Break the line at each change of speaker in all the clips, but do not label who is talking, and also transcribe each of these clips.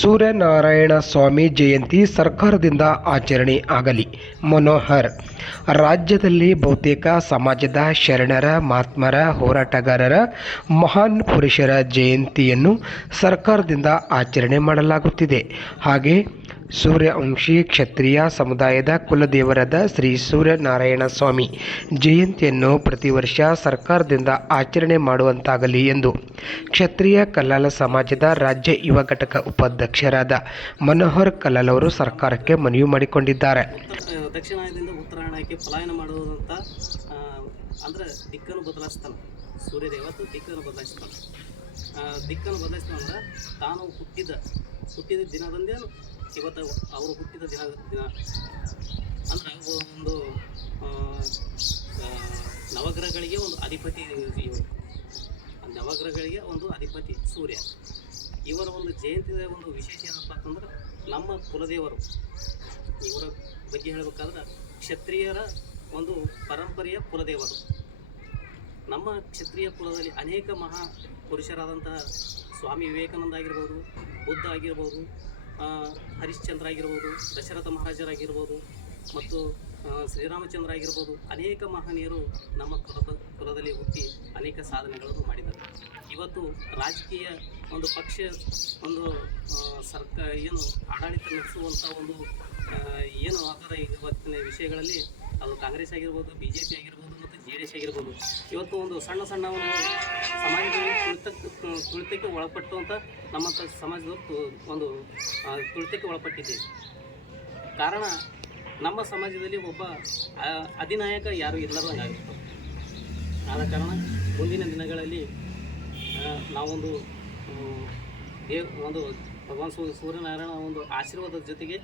ಸೂರ್ಯನಾರಾಯಣ ಸ್ವಾಮಿ ಜಯಂತಿ ಸರ್ಕಾರದಿಂದ ಆಚರಣೆ ಆಗಲಿ. ಮನೋಹರ್, ರಾಜ್ಯದಲ್ಲಿ ಬಹುತೇಕ ಸಮಾಜದ ಶರಣರ, ಮಹಾತ್ಮರ, ಹೋರಾಟಗಾರರ, ಮಹಾನ್ ಪುರುಷರ ಜಯಂತಿಯನ್ನು ಸರ್ಕಾರದಿಂದ ಆಚರಣೆ ಮಾಡಲಾಗುತ್ತಿದೆ. ಹಾಗೆ ಸೂರ್ಯವಂಶಿ ಕ್ಷತ್ರಿಯ ಸಮುದಾಯದ ಕುಲದೇವರಾದ ಶ್ರೀ ಸೂರ್ಯನಾರಾಯಣ ಸ್ವಾಮಿ ಜಯಂತಿಯನ್ನು ಪ್ರತಿ ವರ್ಷ ಸರ್ಕಾರದಿಂದ ಆಚರಣೆ ಮಾಡುವಂತಾಗಲಿ ಎಂದು ಕ್ಷತ್ರಿಯ ಕಲ್ಲಾಲ ಸಮಾಜದ ರಾಜ್ಯ ಯುವ ಘಟಕ ಉಪಾಧ್ಯಕ್ಷರಾದ ಮನೋಹರ್ ಕಲ್ಲಾಲ್ ಅವರು ಸರ್ಕಾರಕ್ಕೆ ಮನವಿ ಮಾಡಿಕೊಂಡಿದ್ದಾರೆ.
ದಕ್ಷಿಣದಿಂದ ಉತ್ತರಾಯಣಕ್ಕೆ ಪಲಾಯನ ಮಾಡುವುದಂತ ಅಂದ್ರೆ ದಿಕ್ಕನ್ನು ಬದಲಾಯಿಸ್ತಾನೆ. ಸೂರ್ಯದೇವ ಅಥವಾ ದಿಕ್ಕನ್ನು ಬದಲಾಯಿಸ್ತಾನೆ. ದಿಕ್ಕನ್ನು ಬದಲಾಯಿಸ್ತಾನೆ ಅಂದ್ರೆ ತಾನು ಹುಟ್ಟಿದ ಹುಟ್ಟಿದ ದಿನದಂದೇ ಇವತ್ತು ಅವರು ಹುಟ್ಟಿದ ದಿನ ದಿನ. ಅಂದ್ರೆ ಒಂದು ನವಗ್ರಹಗಳಿಗೆ ಒಂದು ಅಧಿಪತಿ ನವಗ್ರಹಗಳಿಗೆ ಒಂದು ಅಧಿಪತಿ ಸೂರ್ಯ. ಇವರ ಒಂದು ಜಯಂತಿಯ ಒಂದು ವಿಶೇಷ ಏನಪ್ಪ ಅಂತಂದ್ರೆ ನಮ್ಮ ಕುಲದೇವರು. ಇವರ ಬಗ್ಗೆ ಹೇಳಬೇಕಾದ್ರೆ ಕ್ಷತ್ರಿಯರ ಒಂದು ಪರಂಪರೆಯ ಕುಲದೇವರು. ನಮ್ಮ ಕ್ಷತ್ರಿಯ ಕುಲದಲ್ಲಿ ಅನೇಕ ಮಹಾ ಪುರುಷರಾದಂತಹ ಸ್ವಾಮಿ ವಿವೇಕಾನಂದ ಆಗಿರ್ಬೋದು, ಬುದ್ಧ ಆಗಿರ್ಬೋದು ಹರಿಶ್ಚಂದ್ರ ಆಗಿರ್ಬೋದು, ದಶರಥ ಮಹಾರಾಜರಾಗಿರ್ಬೋದು ಮತ್ತು ಶ್ರೀರಾಮಚಂದ್ರ ಆಗಿರ್ಬೋದು ಅನೇಕ ಮಹನೀಯರು ನಮ್ಮ ಕುಲದ, ಕುಲದಲ್ಲಿ ಹುಟ್ಟಿ ಅನೇಕ ಸಾಧನೆಗಳನ್ನು ಮಾಡಿದ್ದಾರೆ ಇವತ್ತು ರಾಜಕೀಯ ಒಂದು ಪಕ್ಷ, ಒಂದು ಸರ್ಕ, ಏನು ಆಡಳಿತ ನಡೆಸುವಂಥ ಒಂದು ಏನು ಅದರ ಇವತ್ತಿನ ವಿಷಯಗಳಲ್ಲಿ ಅದು ಕಾಂಗ್ರೆಸ್ ಆಗಿರ್ಬೋದು ಬಿ ಜೆ ಪಿ ಆಗಿರ್ಬೋದು ಮತ್ತು ಜೆ ಡಿ ಎಸ್ ಆಗಿರ್ಬೋದು. ಇವತ್ತು ಒಂದು ಸಣ್ಣ ಸಣ್ಣ ಒಂದು ಸಮಾಜದಲ್ಲಿ ತುಳಿತಕ್ಕೆ ತುಳಿತಕ್ಕೆ ಒಳಪಟ್ಟುವಂಥ ನಮ್ಮ ಸಮಾಜದವರು ಒಂದು ತುಳಿತಕ್ಕೆ ಒಳಪಟ್ಟಿದ್ದೇವೆ. ಕಾರಣ ನಮ್ಮ ಸಮಾಜದಲ್ಲಿ ಒಬ್ಬ ಅಧಿನಾಯಕ ಯಾರು ಇಲ್ಲದಂಗಾಗುತ್ತೆ ಆದ ಕಾರಣ ಮುಂದಿನ ದಿನಗಳಲ್ಲಿ ನಾವೊಂದು ದೇವ್ ಒಂದು ಭಗವಾನ್ ಸೂರ್ಯ ಸೂರ್ಯನಾರಾಯಣ ಒಂದು ಆಶೀರ್ವಾದದ ಜೊತೆಗೆ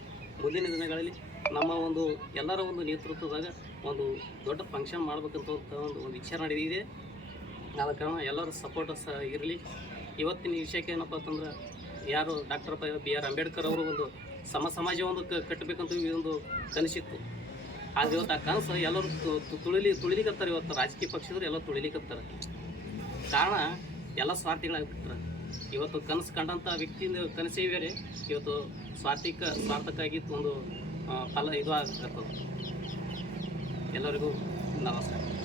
ಮುಂದಿನ ದಿನಗಳಲ್ಲಿ ನಮ್ಮ ಒಂದು ಎಲ್ಲರ ಒಂದು ನೇತೃತ್ವದಾಗ ಒಂದು ದೊಡ್ಡ ಫಂಕ್ಷನ್ ಮಾಡಬೇಕಂತ ಒಂದು ಒಂದು ವಿಚಾರ ನಡೆದಿದೆ. ಆದ ಕಾರಣ ಎಲ್ಲರೂ ಸಪೋರ್ಟ್ ಸಹ ಇರಲಿ ಇವತ್ತಿನ ವಿಷಯಕ್ಕೆ ಏನಪ್ಪ ಅಂತಂದ್ರೆ, ಯಾರು ಡಾಕ್ಟರ್ ಬಿ ಆರ್ ಅಂಬೇಡ್ಕರ್ ಅವರು ಒಂದು ಸಮ ಸಮಾಜ ಒಂದು ಕಟ್ಟಬೇಕಂತ ಒಂದು ಕನಸಿತ್ತು. ಆದ್ರೆ ಇವತ್ತು ಆ ಕನಸು ಎಲ್ಲರೂ ತುಳಿಲಿ, ತುಳಿಲಿಕತ್ತಾರೆ ಇವತ್ತು ರಾಜಕೀಯ ಪಕ್ಷದವ್ರು ಎಲ್ಲ ತುಳಿಲಿಕತ್ತಾರೆ. ಕಾರಣ ಎಲ್ಲ ಸ್ವಾರ್ಥಿಗಳಾಗ್ಬಿಟ್ರೆ. ಇವತ್ತು ಕನಸು ಕಂಡಂಥ ವ್ಯಕ್ತಿಯಿಂದ ಕನಸೇ ಬೇರೆ. ಇವತ್ತು ಸ್ವಾರ್ಥಿಕ, ಸ್ವಾರ್ಥಕ್ಕಾಗಿ ಒಂದು ಫಲ ಇದು ಆಗ್ತದೆ ಎಲ್ಲರಿಗೂ ನಮಸ್ಕಾರ.